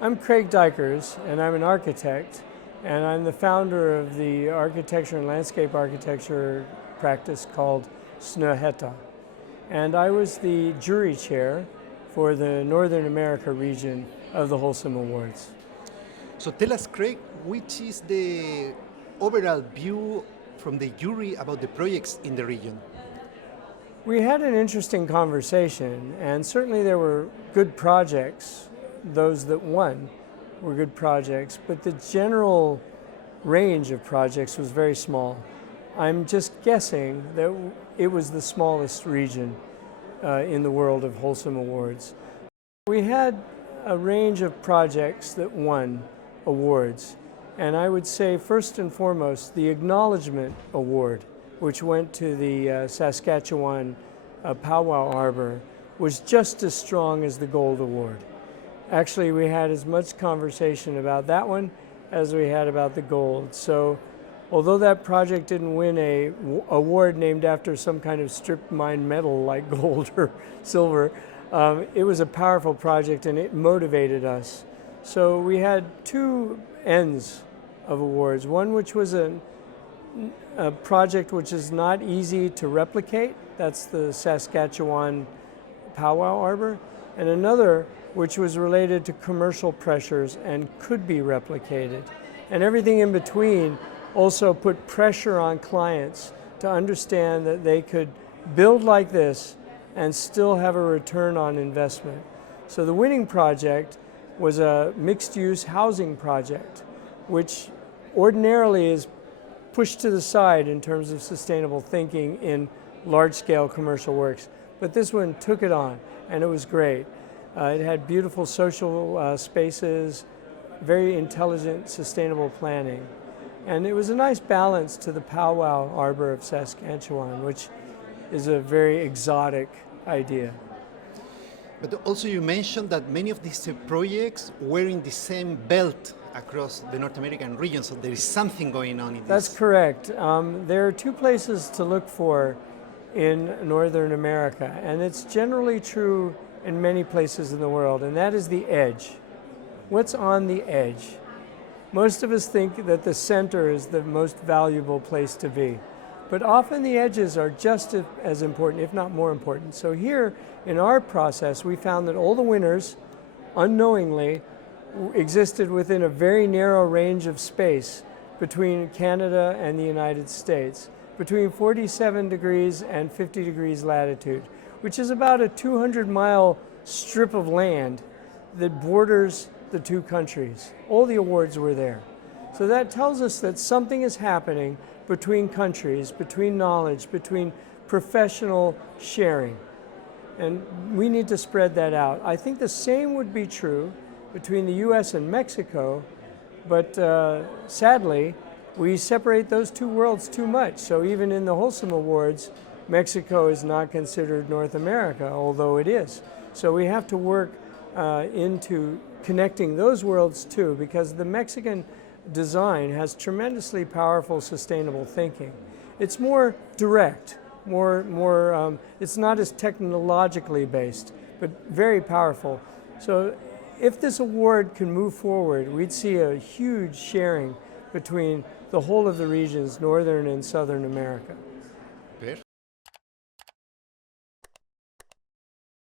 I'm Craig Dykers, and I'm an architect, and I'm the founder of the architecture and landscape architecture practice called Snøhetta. And I was the jury chair for the Northern America region of the Holcim Awards. So tell us, Craig, which is the overall view from the jury about the projects in the region? We had an interesting conversation, and certainly there were good projects. Those that won were good projects, but the general range of projects was very small. I'm just guessing that it was the smallest region in the world of Holcim Awards. We had a range of projects that won awards, and I would say first and foremost the Acknowledgement Award, which went to the Saskatchewan Powwow Arbor, was just as strong as the Gold Award. Actually, we had as much conversation about that one as we had about the gold. So although that project didn't win a award named after some kind of strip mine metal like gold or silver, it was a powerful project and it motivated us. So we had two ends of awards. One which was a project which is not easy to replicate. That's the Saskatchewan Powwow Arbor. And another which was related to commercial pressures and could be replicated. And everything in between also put pressure on clients to understand that they could build like this and still have a return on investment. So the winning project was a mixed-use housing project, which ordinarily is pushed to the side in terms of sustainable thinking in large-scale commercial works. But this one took it on, and it was great. It had beautiful social spaces, very intelligent, sustainable planning. And it was a nice balance to the Powwow Arbor of Saskatchewan, which is a very exotic idea. But also you mentioned that many of these projects were in the same belt across the North American region, so there is something going on in this. That's correct. There are two places to look for in Northern America, and it's generally true in many places in the world, and that is the edge. What's on the edge? Most of us think that the center is the most valuable place to be, but often the edges are just as important, if not more important. So here in our process, we found that all the winners, unknowingly, existed within a very narrow range of space between Canada and the United States, between 47 degrees and 50 degrees latitude, which is about a 200-mile strip of land that borders the two countries. All the awards were there. So that tells us that something is happening between countries, between knowledge, between professional sharing. And we need to spread that out. I think the same would be true between the US and Mexico, but sadly, we separate those two worlds too much. So even in the Holcim Awards, Mexico is not considered North America, although it is. So we have to work into connecting those worlds too, because the Mexican design has tremendously powerful sustainable thinking. It's more direct, it's not as technologically based, but very powerful. So if this award can move forward, we'd see a huge sharing between the whole of the regions, Northern and Southern America.